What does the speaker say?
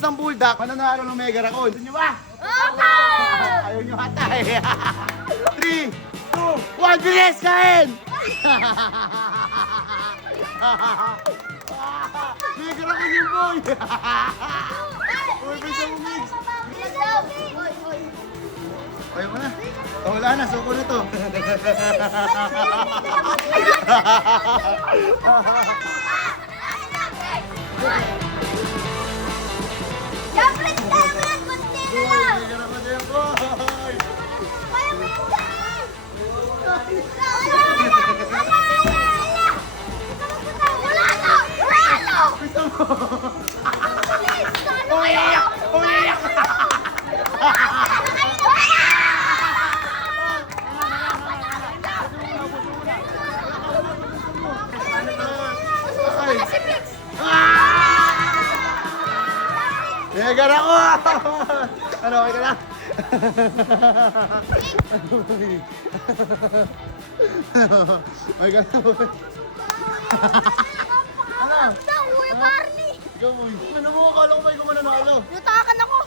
Tapos ng bulldog, mananalo ng mega raccoon. Gusto nyo ba? Opo! Ayaw nyo hata eh. 3, 2, 1, bilis! Kain! Mega raccoon yung boy! Uy, bisa mo, Migs! Ayaw mo na. Oh, wala na, suko na to. Siyempre, kaya mo yan! Kunti na lang! Mega raccoon yung boy! Kaya mo yan, Daan! Wala na! Wala na! Bisa mo! Umiiyak! Umiiyak! Ay! Mega raccoon! Ano, okay ka lang? Okay ka lang, boy. Ano? Kuya Barney! Ikaw, boy. Ano mo? Akala ko ba ikaw mananalo? Natakan ako!